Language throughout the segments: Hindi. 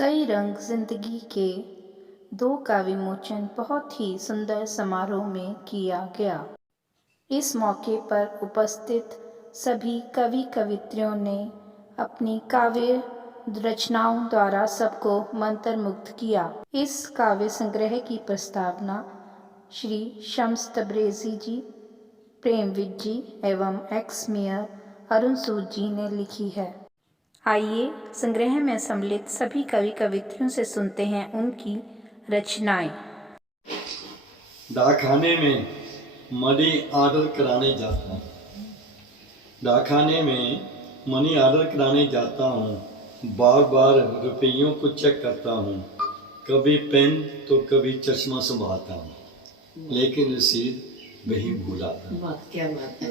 कई रंग जिंदगी के दो का विमोचन बहुत ही सुंदर समारोह में किया गया। इस मौके पर उपस्थित सभी कवि कवित्रियों ने अपनी काव्य रचनाओं द्वारा सबको मंत्रमुग्ध किया। इस काव्य संग्रह की प्रस्तावना श्री शम्स तब्रेज़ी जी, प्रेमविद जी एवं एक्स मेयर अरुण सूद जी ने लिखी है। आइए संग्रह में सम्मिलित सभी कवि कवित्रियों से सुनते हैं उनकी रचनाएं। डाकखाने में मनी ऑर्डर कराने जाता हूँ। डाकखाने में मनी ऑर्डर कराने जाता हूँ। बार बार रुपयों को चेक करता हूँ। कभी पेन तो कभी चश्मा संभालता हूँ, लेकिन रसीद वही भूल आता हूँ। क्या बात है।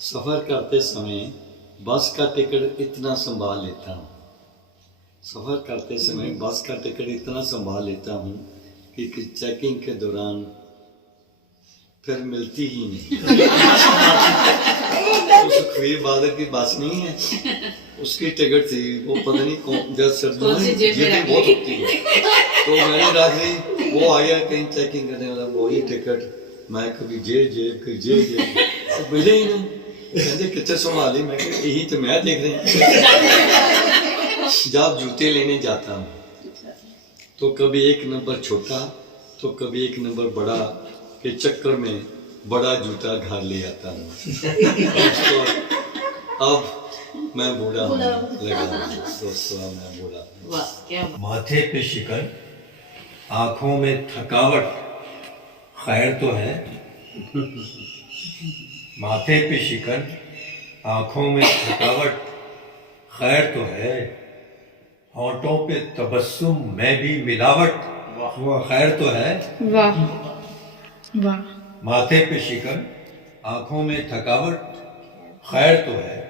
सफ़र करते समय बस का टिकट इतना संभाल लेता हूँ। सफ़र करते समय बस का टिकट इतना संभाल लेता हूँ कि चेकिंग के दौरान फिर मिलती ही नहीं। उस सुखवीर बादल की बस नहीं है, उसकी टिकट थी, वो पता नहीं कौन, जब सर्दियों में जेब बहुत होती है, तो मैंने रख ली। वो आया कहीं चेकिंग करने वाला, वही टिकट, मैं कभी जेब मिले ही नहीं। कहते कितने संभाली, मैं यही तो मैं देख रही। जब जूते लेने जाता हूँ तो कभी एक नंबर छोटा तो कभी एक नंबर बड़ा के चक्कर में बड़ा जूता घर ले आता हूँ। अब मैं बूढ़ा हूँ, लगा दोस्तों मैं बूढ़ा। माथे पे शिकन, आंखों में थकावट, खैर तो है। माथे पे शिकन, आंखों में थकावट, खैर तो है। होंठों पे तबस्सुम में भी मिलावट, खैर तो है। वाह वाह। माथे पे शिकन, आंखों में थकावट, खैर तो है।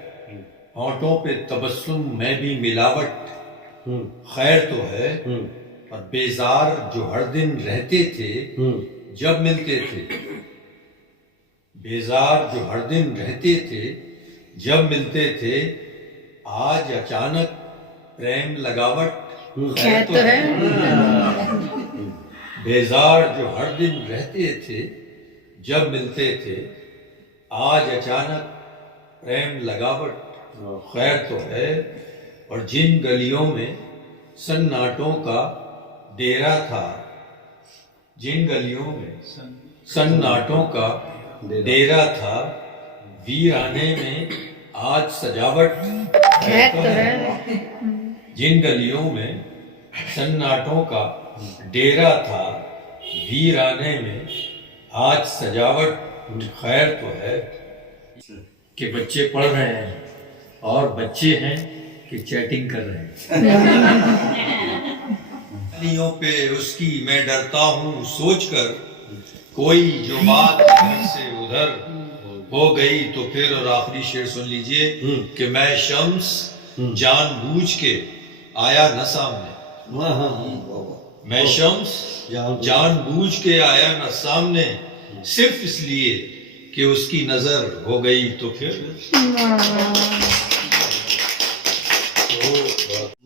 होंठों पे तबस्सुम में भी मिलावट, खैर तो है। और बेजार जो हर दिन रहते थे जब मिलते थे, बेजार जो हर दिन रहते थे जब मिलते थे, आज अचानक प्रेम लगावट, खैर तो है। बेजार जो हर दिन रहते थे जब मिलते थे, आज अचानक प्रेम लगावट, खैर तो है। और जिन गलियों में सन्नाटों का डेरा था, जिन गलियों में सन्नाटों का डेरा था, वीराने में आज सजावट, खैर तो है। जिन गलियों में सन्नाटों का डेरा था, वीराने में आज सजावट, खैर तो है। कि बच्चे पढ़ रहे हैं और बच्चे हैं कि चैटिंग कर रहे हैं। पे उसकी मैं डरता हूँ सोचकर, कोई जो बात इधर से उधर हो गई तो फिर। और आखिरी शेर सुन लीजिए कि मैं शम्स जानबूझ के आया न सामने। मैं शम्स जानबूझ के आया न सामने, सिर्फ इसलिए कि उसकी नजर हो गई तो फिर।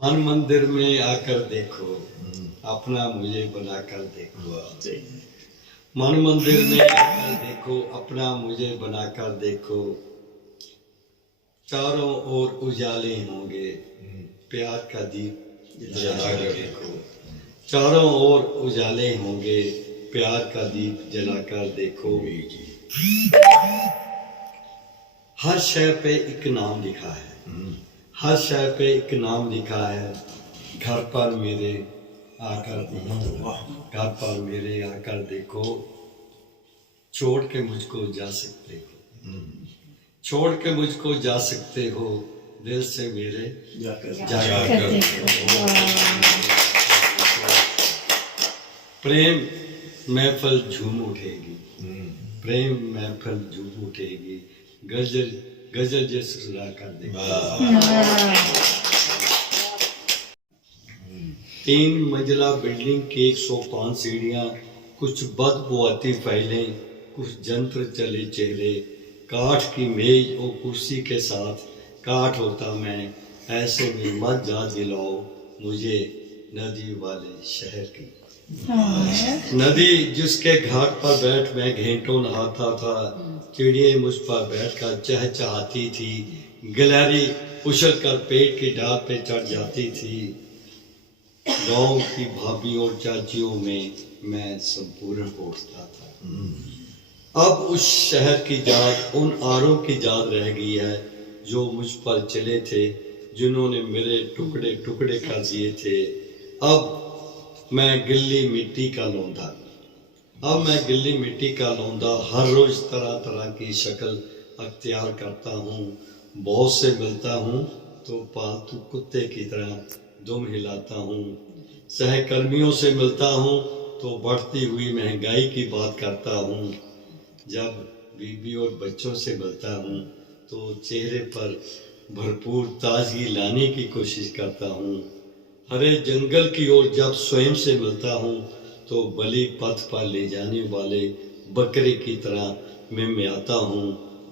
मन मंदिर में आकर देखो, अपना मुझे बनाकर देखो। मन मंदिर में आकर देखो, अपना मुझे बनाकर देखो। चारों ओर उजाले होंगे, प्यार का दीप जलाकर देखो। चारों ओर उजाले होंगे, प्यार का दीप जलाकर देखो। हर शय पे एक नाम लिखा है, हर शय पे एक नाम लिखा है। घर पर मेरे आकर देखो, घर पर मेरे आकर देखो। छोड़ के मुझको जा सकते हो, छोड़ के मुझको जा सकते हो, दिल से मेरे जाकर देखो। प्रेम महफिल झूम उठेगी, प्रेम महफिल झूम उठेगी। गजल गजल जैसे सुना कर देखो। 3 मंजिला बिल्डिंग की 105 सीढ़ियाँ, कुछ बदबू आती फाइलें, कुछ जंत्र चले चेहरे। काठ की मेज और कुर्सी के साथ काठ होता मैं, ऐसे में मत जा दिलाओ मुझे नदी वाले शहर की। नदी जिसके घाट पर बैठ मैं घंटों नहाता था, चिड़िया मुझ पर बैठकर चहचहाती थी, गिलहरी उछल कर पेड़ की डाल पे चढ़ जाती थी। गांव की भाभियों और चाचियों में मैं संपूर्ण होता था। अब उस शहर की याद, उन आरों की याद रह गई है जो मुझ पर चले थे, जिन्होंने मेरे टुकड़े टुकड़े कर दिए थे। अब मैं गिल्ली मिट्टी का लौंदा, हर रोज तरह तरह की शक्ल अख्तियार करता हूँ। बहुत से मिलता हूँ तो पालतू कुत्ते की तरह दुम हिलाता हूँ। सहकर्मियों से मिलता हूँ तो बढ़ती हुई महंगाई की बात करता हूँ। जब बीवी और बच्चों से मिलता हूँ तो चेहरे पर भरपूर ताजगी लाने की कोशिश करता हूँ। हरे जंगल की ओर जब स्वयं से मिलता हूँ तो बलि पथ पर ले जाने वाले बकरे की तरह मैं मियाता हूँ।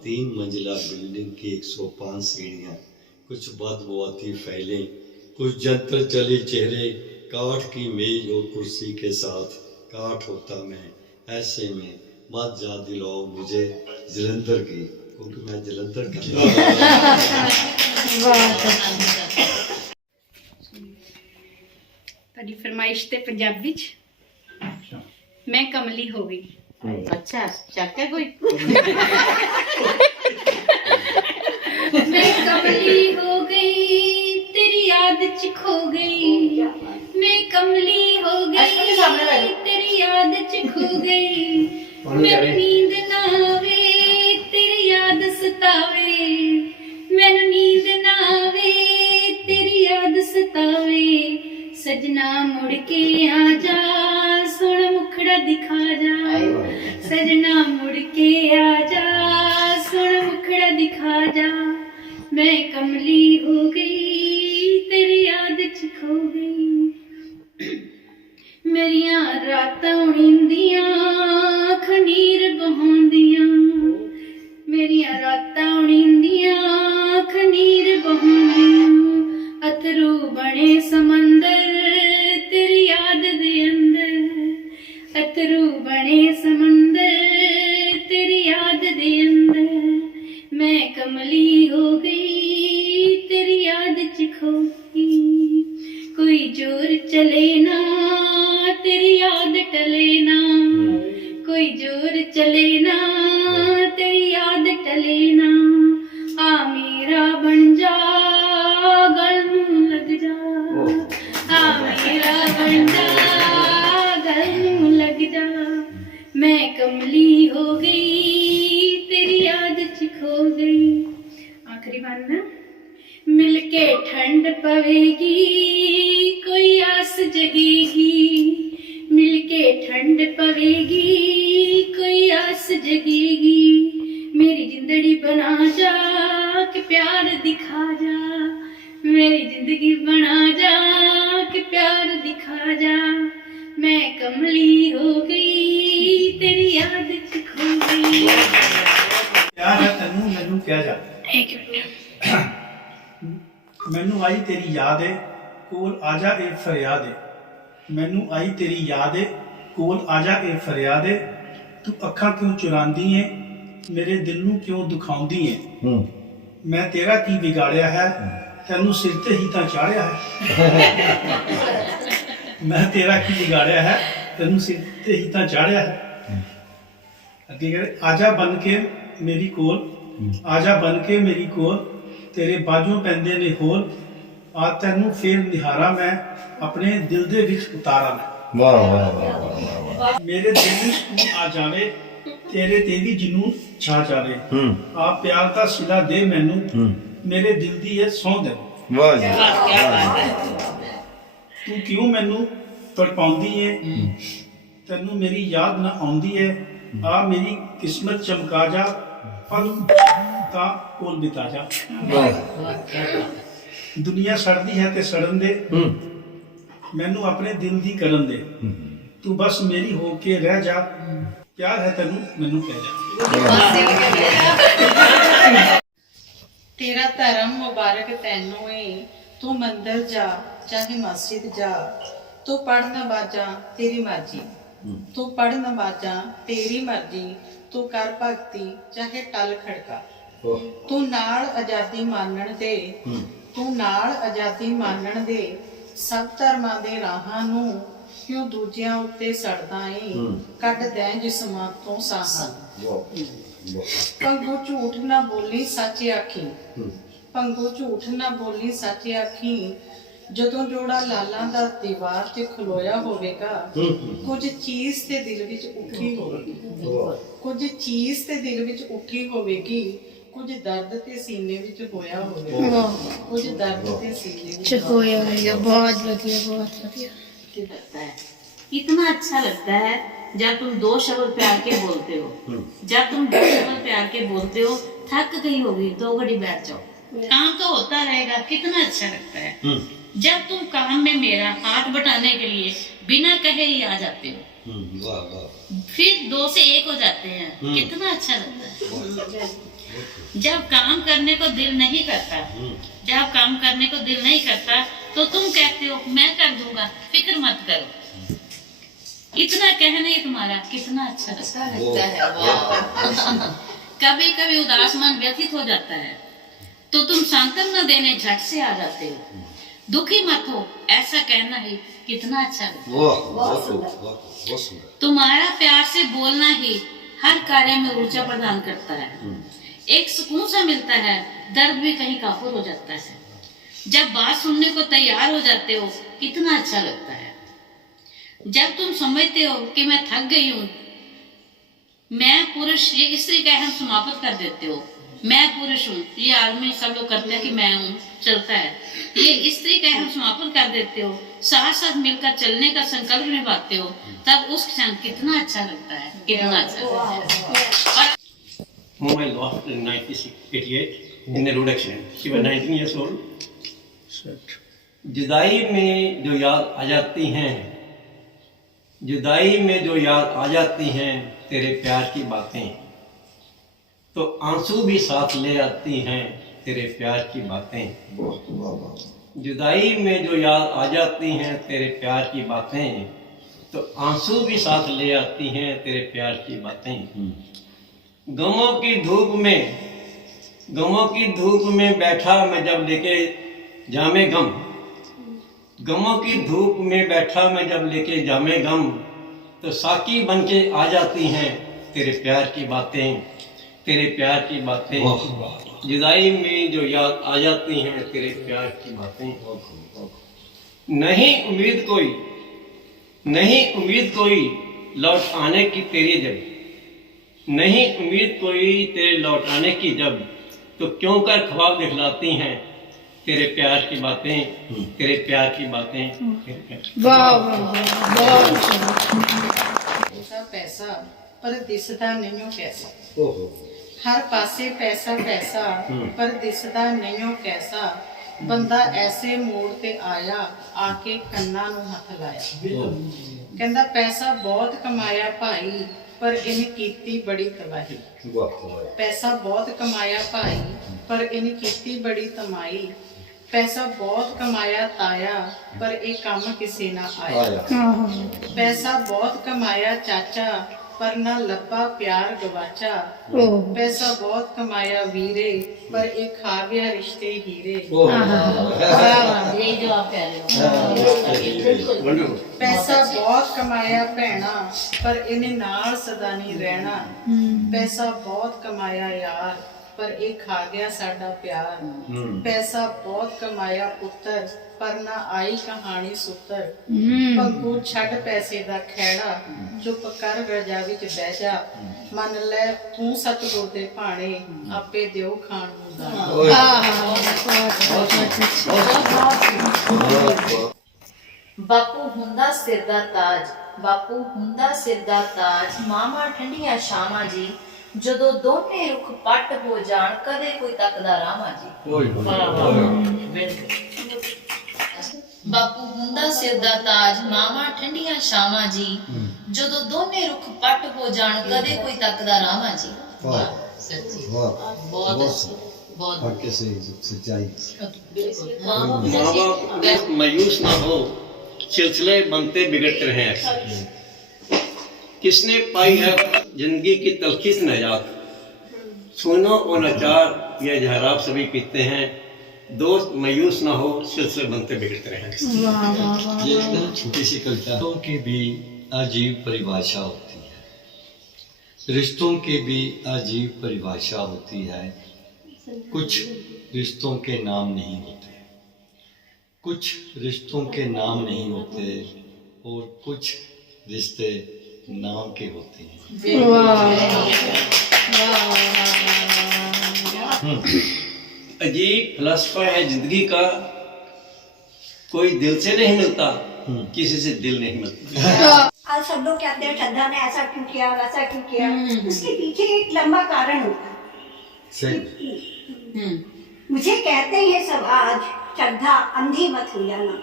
3 मंजिला बिल्डिंग की 105 सीढ़ियाँ, कुछ बदबुआती फैले, कुछ जंतर चले चेहरे, काठ की मेज और कुर्सी के साथ काठ होता मैं। ऐसे में मत जा दिलाओ मुझे जलंधर की, क्योंकि मैं जलंधर का ਤੁਹਾਡੀ ਫਰਮਾਇਸ਼ ਤੇ ਪੰਜਾਬੀ ਚ ਮੈਂ ਕਮਲੀ ਹੋ ਗਈ। अच्छा ਚੱਕ ਹੈ ਕੋਈ मैं कमली हो गई तेरी याद च खो गई, मैं कमली हो गई तेरी याद च खो गई। मैनू नींद ना आवे तेरी याद सतावे, मैनू नींद ना आवे तेरी याद सतावे। सजना मुड़ के आ जा सोना मुखड़ा दिखा जा, सजना मुड़ के आ जा सोना मुखड़ा दिखा जा। मैं कमली हो गई तेरी याद च खो गई। मेरिया रातां उड़ींदियां खनीर बहांदियां, मेरिया रातां उड़ींदियां खनीर बहांदियां। अथरू बने समंदर तेरी याद दे अंदर, अथरू बने समंदर तेरी याद दे अंदर। मैं कमली हो गई तेरी याद च खो गई। कोई जोर चले ना तेरी याद टले ना, कोई जोर चले ना तेरी याद टले ना। आ मेरा बन जा गल नूं लग जा, आ मेरा बन जा गल नूं लग जा। मैं कमली हो गई तेरी याद च खो गई। आखिरी बार ना मिल के ठंड पवेगी कोई आस जगेगी, मिल के ठंड पवेगी कोई आस जगेगी। मेरी जिंदड़ी बना जा कि प्यार दिखा जा, मेरी जिंदगी बना जा कि प्यार दिखा जा। मैं कमली हो गई तेरी याद च खो गई। प्यार है तेनू मैनू क्या जा, एक मिनट मैनू आई तेरी याद है कोल आजा ए फरियाद है, मैनू आई तेरी याद है कोल आजा ए फरियाद है। तू अखा क्यों चुरांदी है मेरे दिल नू क्यों दुखाउंदी है। मैं तेरा की बिगाड़िया है तेनू सिर ते ही तां चाढ़िया है। मैं तेरा की बिगाड़िया है तेनू सिर ते ही तां चाढ़िया है। अगे कह आजा बन के मेरी कोल, आजा बन के मेरी कोल, तेरे बाजों पैंदे ने होल। आ तैनू फेर निहारा मैं अपने दिल दे विच उतारा मैं। वाह वाह वाह वाह। मेरे दिल विच तू आ जावे तेरे ते भी जुनून छा जावे। आ प्यार दा सिला दे मैनू मेरे दिल दी ये सौं दे। वाह जी। तू क्यों मैनू तड़पाउंदी है तैनू मेरी याद ना आउंदी है। आ मेरी किस्मत चमका जा पल ता कोल बिता जा। दुनिया सड़दी है ते सड़न दे मैनू अपने दिल दी करन दे। तू बस मेरी हो के रह जा प्यार है तेनू मैनू कह जा। ਤੇਰਾ ਧਰਮ ਮੁਬਾਰਕ ਤੈਨੂੰ ਏ, ਤੂੰ ਮੰਦਰ ਜਾ ਚਾਹੇ ਮਸਜਿਦ ਜਾ, ਤੂੰ ਪੜ੍ਹ ਨਮਾਜ਼ਾਂ ਤੇਰੀ ਮਰਜ਼ੀ, ਤੂੰ ਪੜ੍ਹ ਨਮਾਜ਼ਾਂ ਤੇਰੀ ਮਰਜ਼ੀ, ਤੂੰ ਕਰ ਭਗਤੀ ਚਾਹੇ ਟਲ ਖੜਕਾ, ਤੂੰ ਨਾਲ ਆਜ਼ਾਦੀ ਮਾਨਣ ਦੇ, ਤੂੰ ਨਾਲ ਆਜ਼ਾਦੀ ਮਾਨਣ ਦੇ, ਸਭ ਧਰਮਾਂ ਦੇ ਰਾਹਾਂ ਨੂੰ ਕਿਉਂ ਦੂਜਿਆਂ ਉੱਤੇ ਸੜਦਾ ਏ, ਕੱਢ ਦੈਂ ਜਿਸਮਾਂ ਤੋਂ ਸਾਹਾਂ। ਪੰਗੂ ਝੂਠ ਨਾ ਬੋਲੀ ਸੱਚ ਆਖੀ, ਪੰਗੂ ਝੂਠ ਨਾ ਬੋਲੀ ਸੱਚ ਆਖੀ, ਜਦੋਂ ਜੋੜਾ ਲਾਲਾਂ ਦਾ ਦੀਵਾਰ ਤੇ ਖਲੋਇਆ ਹੋਵੇਗਾ, ਕੁਝ ਚੀਜ਼ ਤੇ ਦਿਲ ਵਿੱਚ ਉੱਠੀ ਹੋਵੇਗੀ, ਕੁਝ ਚੀਜ਼ ਤੇ ਦਿਲ ਵਿੱਚ ਉੱਠੀ ਹੋਵੇਗੀ, ਕੁਝ ਦਰਦ ਤੇ ਸੀਨੇ ਵਿੱਚ ਹੋਇਆ ਹੋਵੇਗਾ, ਕੁਝ ਦਰਦ ਤੇ ਸੀਨੇ ਵਿੱਚ ਹੋਇਆ ਹੋਇਆ। ਬਹੁਤ ਵਧੀਆ, बहुत बढ़िया। लगता है, इतना अच्छा लगता है जब तुम दो शब्द प्यार के बोलते हो, जब तुम दो शब्द प्यार के बोलते हो, थक गई होगी 2 घड़ी बैठ जाओ, काम तो होता रहेगा, कितना अच्छा लगता है। जब तुम काम में मेरा हाथ बटाने के लिए बिना कहे ही आ जाते हो, वाह वाह। फिर 2 से 1 हो जाते हैं, कितना अच्छा लगता है। जब काम करने को दिल नहीं करता, जब काम करने को दिल नहीं करता, तो तुम कहते हो मैं कर दूंगा, फिक्र मत करो। इतना कहना ही तुम्हारा कितना अच्छा लगता है। कभी कभी उदास मन व्यथित हो जाता है, तो तुम सांत्वना देने झट से आ जाते हो। दुखी मत हो, ऐसा कहना ही कितना अच्छा लगता है। तुम्हारा प्यार से बोलना ही हर कार्य में ऊर्जा प्रदान करता है, एक सुकून सा मिलता है, दर्द भी कहीं काफूर हो जाता है। जब बात सुनने को तैयार हो जाते हो, कितना अच्छा लगता है। जब तुम समझते हो कि मैं थक गई हूँ, मैं पुरुष, ये स्त्री का हम समाप्त कर देते हो। मैं पुरुष हूँ, ये आदमी सब लोग करते हैं कि मैं हूँ, चलता है। ये स्त्री का हम समापन कर देते हो, साथ साथ मिलकर चलने का संकल्प निभाते हो, तब उस क्षण कितना अच्छा लगता है, कितना अच्छा लगता है। whom I lost in 1988 in a road accident. She was 19 years old. जुदाई में जो याद आ जाती हैं, जुदाई में जो याद आ जाती हैं तेरे प्यार की बातें, तो आंसू भी साथ ले आती हैं तेरे प्यार की बातें। जुदाई में जो याद आ जाती हैं तेरे प्यार की बातें, तो आंसू भी साथ ले आती हैं तेरे प्यार की बातें। गमों की धूप में, गमों की धूप में बैठा मैं जब लेके जामे गम, गमों की धूप में बैठा मैं जब लेके जामे गम, तो साकी बन के आ जाती हैं तेरे प्यार की बातें, तेरे प्यार की बातें। जुदाई में जो याद आ जाती हैं तेरे प्यार की बातें। नहीं उम्मीद कोई, नहीं उम्मीद कोई लौट आने की तेरी जब, नहीं उम्मीद कोई तेरे लौट आने की जब, तो क्यों कर ख्वाब दिखलाती हैं तेरे प्यार की बातें, तेरे प्यार की बातें, तेरे प्यार की। वाह वाह, पैसा पैसा पर दिसदा नहीं कैसा, हर पासे पैसा पैसा पर दिसदा नहीं कैसा, बंदा ऐसे मोड़ ते आया आके कन्ना नूं हथ लाया। कहंदा पैसा बहुत कमाया भाई पर इन्हें कीती बड़ी तबाही, पैसा बहुत कमाया भाई पर इन्हें कीती बड़ी तमाई, पैसा बहुत कमाया ताया पर एक काम किसी ना आया, पैसा बहुत कमाया चाचा पर ना लब्बा प्यार गवाचा, पैसा बहुत कमाया वीरे पर एक खा गया रिश्ते हीरे। यही जो आप कह रहे हो। पैसा बहुत कमाया भैना पर इन्हें नाल सदा नहीं रहना, पैसा बहुत कमाया यार पर एक खा गया साडा प्यार, पैसा बहुत कमाया पुत्र पर ना आई कहानी सुतर, पंगू छड़ पैसे दा खैड़ा चुप कर रजा विच बह जा, मन ले तू सतगुर दे भाणे आपे दिओ खाण नूं दाना। ਬਾਪੂ ਹੁੰਦਾ ਸਿਰ ਦਾ ਤਾਜ, ਬਾਪੂ ਹੁੰਦਾ ਸਿਰ ਦਾ ਤਾਜ, ਮਾਵਾਂ ਠੰਡੀਆਂ ਛਾਵਾਂ ਜੀ, ਜਦੋਂ ਦੋਨੇ ਰੁੱਖ ਪੱਟ ਹੋ ਜਾਣ ਕਦੇ ਕੋਈ ਤੱਕਦਾ ਰਾਵਾਂ ਜੀ। ਬਾਪੂ ਹੁੰਦਾ ਸਿਰ ਦਾ ਤਾਜ, ਮਾਵਾਂ ਠੰਡੀਆਂ ਛਾਵਾਂ ਜੀ, ਜਦੋਂ ਦੋਨੇ ਰੁੱਖ ਪੱਟ ਹੋ ਜਾਣ ਕਦੇ ਕੋਈ ਤੱਕਦਾ ਰਾਵਾਂ ਜੀ। वाह ਬਹੁਤ वाक्य से सच्चाई। माँ बाप मायूस ना हो, सिलसिले बनते बिगड़ते रहे अक्सर। किसने पाई है जिंदगी की तलखीस नजात, सोना और नचार ये जहराब सभी पीते हैं, दोस्त मायूस ना हो, सिलसिले बनते बिगड़ते रहे। ये एक छोटी सी कविता की भी अजीब परिभाषा होती है, रिश्तों की भी अजीब परिभाषा होती है। कुछ रिश्तों के नाम नहीं होते, कुछ रिश्तों के नाम नहीं होते, और कुछ रिश्ते नाम के होते हैं। अजीब फलसफा है जिंदगी का, कोई दिल से नहीं मिलता, किसी से दिल नहीं मिलता। आज सब लोग कहते हैं श्रद्धा ने ऐसा क्यों किया, वैसा क्यों किया, उसके पीछे एक लंबा कारण होता है। मुझे कहते हैं सब आज, श्रद्धा अंधी मत हो जाना।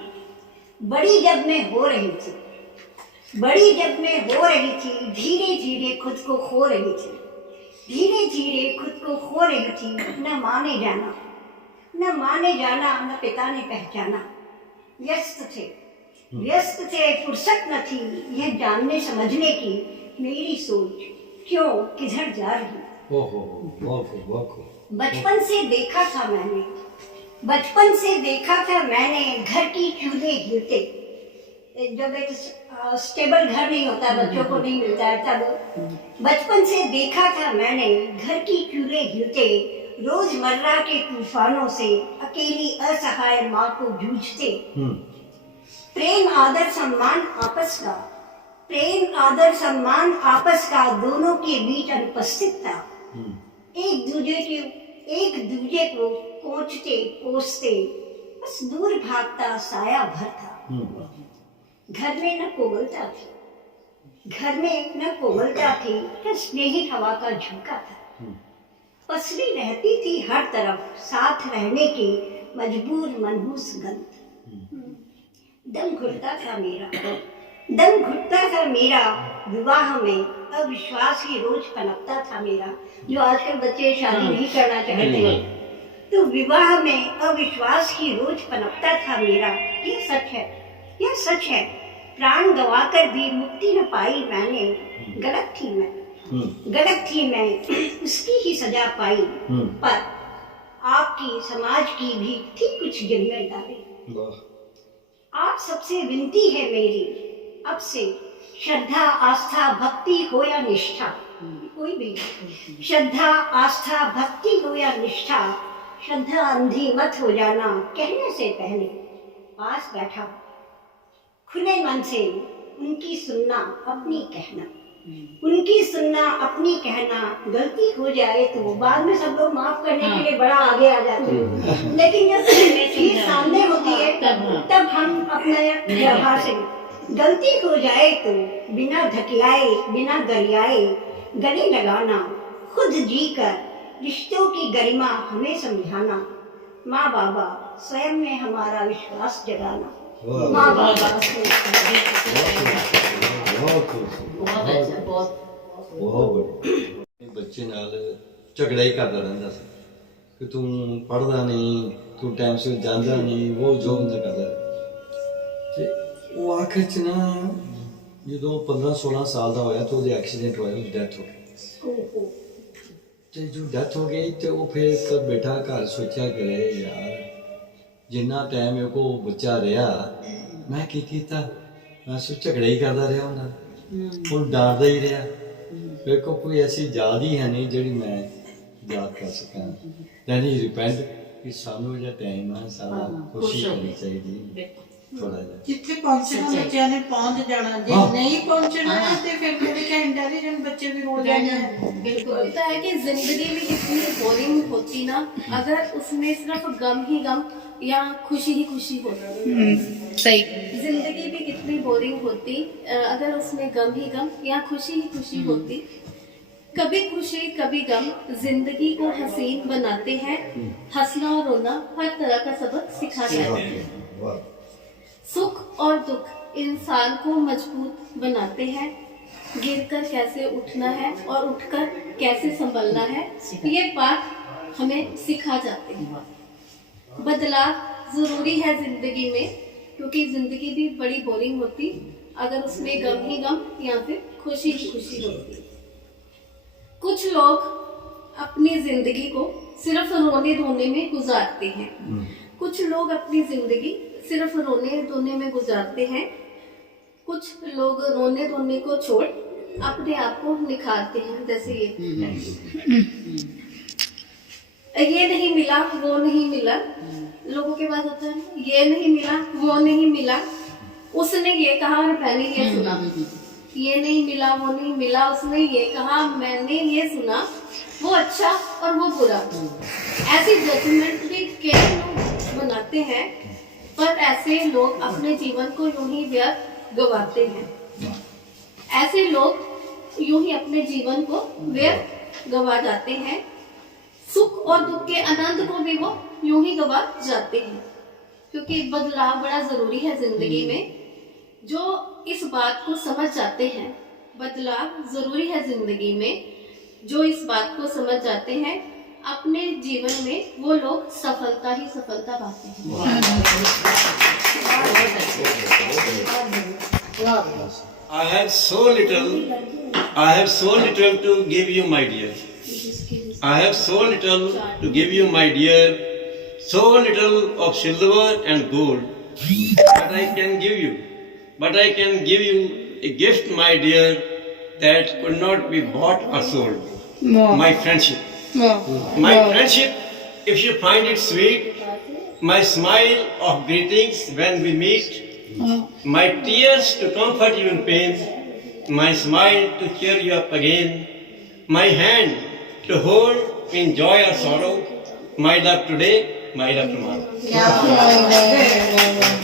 बड़ी जब मैं हो रही थी, बड़ी जब मैं हो रही थी, धीरे धीरे खुद को खो रही थी, धीरे धीरे खुद को खो रही थी। न माने जाना, न माने जाना, न पिता ने पहचाना। व्यस्त थे, व्यस्त थे, फुर्सत न थी यह जानने समझने की मेरी सोच क्यों किधर जा रही। बचपन से देखा था मैंने, बचपन से देखा था मैंने घर की चूल्हे हिलते। जब एक स्टेबल घर नहीं होता, बच्चों को नहीं मिलता है, तब बचपन से देखा था मैंने घर की चूल्हे हिलते, रोजमर्रा के तूफानों से अकेली असहाय माँ को जूझते। प्रेम आदर सम्मान आपस का, प्रेम आदर सम्मान आपस का दोनों के बीच अनुपस्थित था। एक दूजे को कोचते कोसते, बस दूर भागता साया भर था। घर में न कोमलता थी, घर में न कोमलता थी, न स्नेही हवा का झोंका था। पसरी रहती थी हर तरफ, साथ रहने की मजबूर मनहूस गंध। दम घुटता था मेरा, दम घुटता था मेरा, विवाह में अविश्वास ही रोज पनपता था मेरा। जो आजकल बच्चे शादी नहीं करना चाहते हैं, तो विवाह में अविश्वास ही रोज पनपता था मेरा। ये सच है, यह सच है। प्राण गवाकर भी मुक्ति न पाई मैंने, गलत थी मैं, गलत थी मैं, उसकी ही सजा पाई। पर आपकी समाज की भी थी कुछ जिम्मेदारी। आप सबसे विनती है मेरी अब से, श्रद्धा आस्था भक्ति हो या निष्ठा, कोई भी श्रद्धा आस्था भक्ति हो या निष्ठा, श्रद्धा अंधी मत हो जाना। कहने से पहले पास बैठा खुले मन से उनकी सुनना अपनी कहना, उनकी सुनना अपनी कहना। गलती हो जाए तो बाद में सब लोग माफ करने के लिए बड़ा आगे आ जाते हैं, लेकिन जब चीज सामने होती है तब हम अपने व्यवहार से, गलती हो जाए तो बिना धकियाए बिना गरियाए गले लगाना, खुद जी कर रिश्तों की गरिमा हमें समझाना। माँ बाबा स्वयं में हमारा विश्वास जगाना। माँ बाबा बच्चे नाल झगड़ा ही करता रहता था कि तू पढ़दा नहीं, तू टाइम से जांदा नहीं, वो जो भी करता। ते वो आखिर च ना जो 15-16 साल का होया तो एक्सीडेंट होया, डेथ हो गई। ते जो डेथ हो गई तो वो फिर कब बैठा घर सोचा करे यार जिन्ना टाइम मेरे को बच्चा रहा मैं की कीता, मैं झगड़ा ही करता रहा हूँ, डांटता ही रहा। मेरे को कोई ऐसी याद ही है नहीं जी मैं याद कर सका। दैन ही रिपेंट कि सानू जो टाइम है सारा खुशी होनी चाहिए। थोड़ा जिथे पहुंचना बच्चों ने पहुंच जाना, जे नहीं पहुंचना है तो फिर मेरे क्या इंटेलिजेंट बच्चे भी रो जाते हैं। बिल्कुल होता है कि जिंदगी भी कितनी बोरिंग होती ना अगर उसमें सिर्फ गम ही गम या खुशी ही खुशी होती। सही। जिंदगी भी कितनी बोरिंग होती अगर उसमें गम ही गम या खुशी ही खुशी होती। कभी खुशी कभी गम जिंदगी को हसीन बनाते हैं, हंसना और रोना हर तरह का सबक सिखाते हैं। सुख और दुख इंसान को मजबूत बनाते हैं, गिरकर कैसे उठना है और उठकर कैसे संभलना है। ये पाठ हमें सिखा जाते हैं। बदलाव ज़रूरी है ज़िंदगी में, क्योंकि ज़िंदगी भी बड़ी बोरिंग होती अगर उसमें गम ही गम या फिर खुशी ही खुशी होती। कुछ लोग अपनी ज़िंदगी को सिर्फ रोने धोने में गुजारते हैं। कुछ लोग अपनी ज़िंदगी सिर्फ रोने धोने में गुजारते हैं। कुछ लोग रोने धोने को छोड़ अपने आप को निखारते हैं, जैसे ये नहीं मिला वो नहीं मिला, लोगों के पास होता है ये नहीं मिला वो नहीं मिला, उसने ये कहा और मैंने ये सुना, ये नहीं मिला वो नहीं मिला, उसने ये कहा मैंने ये सुना, वो अच्छा और वो बुरा। ऐसी जजमेंट भी कई लोग बनाते हैं, पर ऐसे लोग अपने जीवन को यूं ही व्यर्थ गवाते हैं। ऐसे लोग यूं ही अपने जीवन को व्यर्थ गवा जाते हैं। सुख और दुख के आनंद को भी वो यूं ही गवा जाते हैं, क्योंकि बदलाव बड़ा जरूरी है जिंदगी में। जो इस बात को समझ जाते हैं, बदलाव जरूरी है जिंदगी में, जो इस बात को समझ जाते हैं, अपने जीवन में वो लोग सफलता ही सफलता पाते हैं। I have so little to give you, my dear. I have so little to give you, my dear. So little of silver and gold, but I can give you. But I can give you a gift, my dear, that could not be bought or sold. My friendship. My friendship, if you find it sweet, my smile of greetings when we meet, my tears to comfort you in pain, my smile to cheer you up again, my hand to hold in joy or sorrow, my love today, my love tomorrow.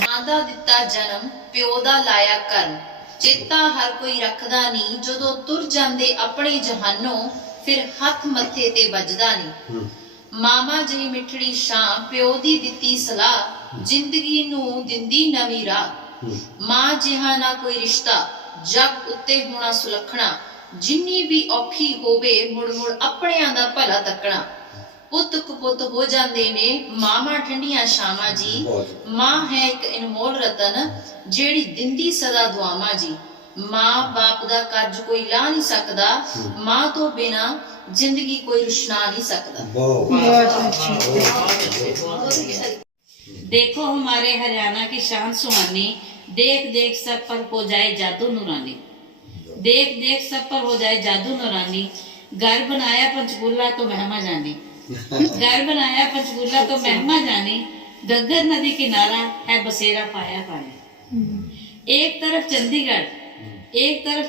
ਮਾਂ ਦਾ ਦਿੱਤਾ ਜਨਮ ਪਿਓ ਦਾ ਲਾਇਆ ਕਰਮ, ਚੇਤਾ ਹਰ ਕੋਈ ਰੱਖਦਾ ਨਹੀਂ, ਜਦੋਂ ਤੁਰ ਜਾਂਦੇ ਆਪਣੇ ਜਹਾਨੋਂ ਫਿਰ ਹੱਥ ਮੱਥੇ ਤੇ ਵੱਜਦਾ ਨਹੀਂ। ਮਾਮਾ ਜਿਹੀ ਮਿੱਠੜੀ ਛਾਂ ਪਿਓ ਦੀ ਦਿੱਤੀ ਸਲਾਹ, ਜ਼ਿੰਦਗੀ ਨੂੰ ਦਿੰਦੀ ਨਵੀਂ ਰਾਹ। ਮਾਂ ਜਿਹਾ ਨਾ ਕੋਈ ਰਿਸ਼ਤਾ ਜੱਗ ਉੱਤੇ ਹੋਣਾ ਸੁਲੱਖਣਾ, ਜਿੰਨੀ ਵੀ ਔਖੀ ਹੋਵੇ ਮੁੜ ਮੁੜ ਆਪਣਿਆਂ ਦਾ ਭਲਾ ਤੱਕਣਾ। ਪੁੱਤ ਕਪੁੱਤ ਹੋ ਜਾਂਦੇ ਨੇ ਮਾਵਾਂ ਠੰਡੀਆਂ ਛਾਵਾਂ ਜੀ, ਮਾਂ ਹੈ ਇੱਕ ਅਨਮੋਲ ਰਤਨ ਜਿਹੜੀ ਦਿੰਦੀ ਸਦਾ ਦੁਆਵਾਂ ਜੀ। ਮਾਂ ਬਾਪ ਦਾ ਕਰਜ਼ ਕੋਈ ਲਾ ਨਹੀਂ ਸਕਦਾ, ਮਾਂ ਤੋਂ ਬਿਨਾ जिंदगी कोई रुशना नहीं सकता। देखो हमारे हरियाणा की शान सुहानी, देख देख सब पर हो जाए जादू नूरानी, देख देख सब पर हो जाए जादू नूरानी। घर बनाया पंचकूला तो महिमा जानी, घर बनाया पंचकूला तो महिमा जानी, गग्गर नदी किनारा है बसेरा पाया पानी। एक तरफ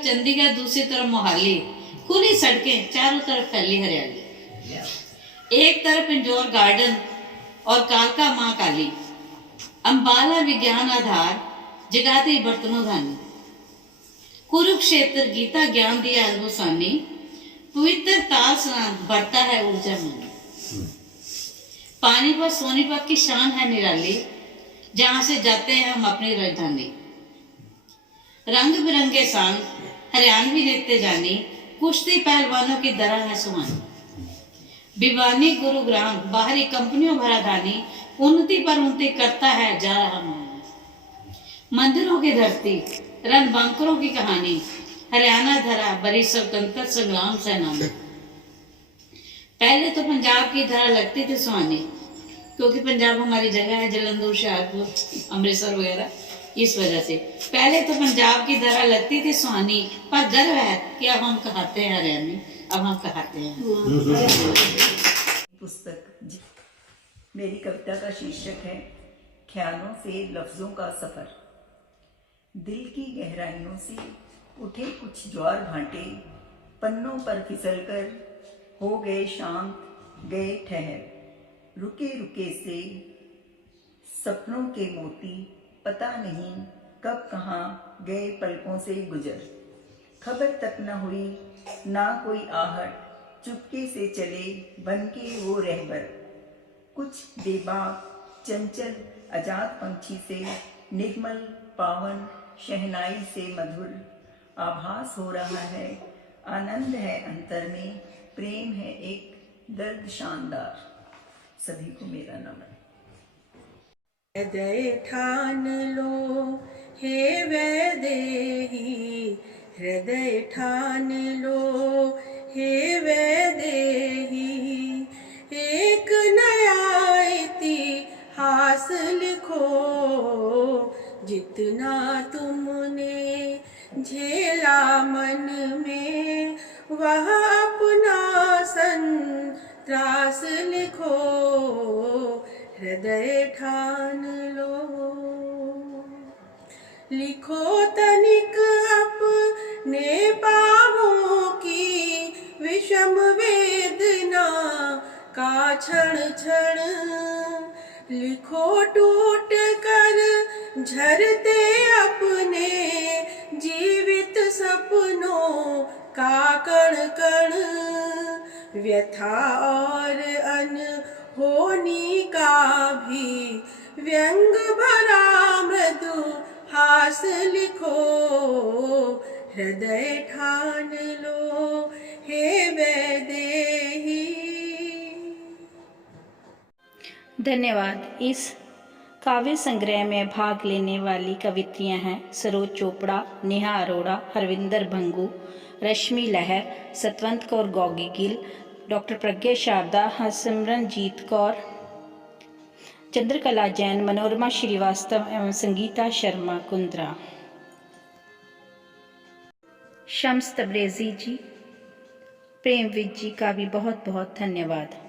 चंडीगढ़ दूसरी तरफ मोहाली, खुली सड़कें चारों तरफ फैली हरियाली। एक तरफ इंजोर गार्डन और कालका माँ काली, अंबाला विज्ञान आधार जगाती बर्तनों धानी। कुरुक्षेत्र गीता ज्ञान दिया अजमुसानी, पवित्र ताल स्नान बढ़ता है ऊर्जा मानी। पानीपत सोनीपत की शान है निराली, जहाँ से जाते हैं हम अपनी राजधानी। रंग बिरंगे सांग हरियाणवी नृत्य जानी, कुश्ती पहलवानों की दरा है सुहानी। भिवानी गुरुग्राम बाहरी कंपनियों भरा धानी, उन्नति पर उन्नति करता है जा रहा मान। मंदिरों की धरती रणबंकरों की कहानी, हरियाणा धरा बड़ी स्वतंत्रता संग्राम सेनानी। पहले तो पंजाब की धरा लगती थी सुहानी, क्योंकि पंजाब हमारी जगह है, जलंधर हुशियारपुर अमृतसर वगैरह, इस वजह से पहले तो पंजाब की धरा लगती थी सुहानी, पर गर्व है कि अब हम कहते हैं हरियाणवी, अब हम कहते हैं। पुस्तक मेरी कविता का शीर्षक है ख्यालों से लफ्जों का सफर। दिल की गहराइयों से उठे कुछ ज्वार भांटे, पन्नों पर फिसलकर हो गए शांत, गए ठहर। रुके रुके से सपनों के मोती, पता नहीं कब कहाँ गए पलकों से गुजर। खबर तक न हुई ना कोई आहट, चुपके से चले बन के वो रहबर। कुछ बेबाक चंचल अजात पंछी से निर्मल पावन शहनाई से मधुर आभास हो रहा है। आनंद है अंतर में, प्रेम है एक दर्द शानदार। सभी को मेरा नमन। हृदय ठान लो हे वैदेही, हृदय ठान लो हे वैदेही, एक नया इतिहास लिखो, जितना तुमने झेला मन में वह अपना संत्रास लिखो, हृदय ठान लो। लिखो तनिक अपने पापों की विषम वेदना का क्षण क्षण, लिखो टूट कर झरते अपने जीवित सपनों का कण कण, व्यथा और अनहोनी का भी व्यंग भरा मृदु हास लिखो, हृदय ठान लो हे वैदेही। धन्यवाद। इस काव्य संग्रह में भाग लेने वाली कवित्रियां हैं सरोज चोपड़ा, नेहा अरोड़ा, हरविंदर भंगू, रश्मि लहर, सतवंत कौर गोगी गिल, डॉक्टर प्रज्ञा शारदा, हरसिमरनजीत कौर, चंद्रकला जैन, मनोरमा श्रीवास्तव एवं संगीता शर्मा कुंद्रा। शम्स तब्रेज़ी जी, प्रेमविद जी का भी बहुत बहुत धन्यवाद।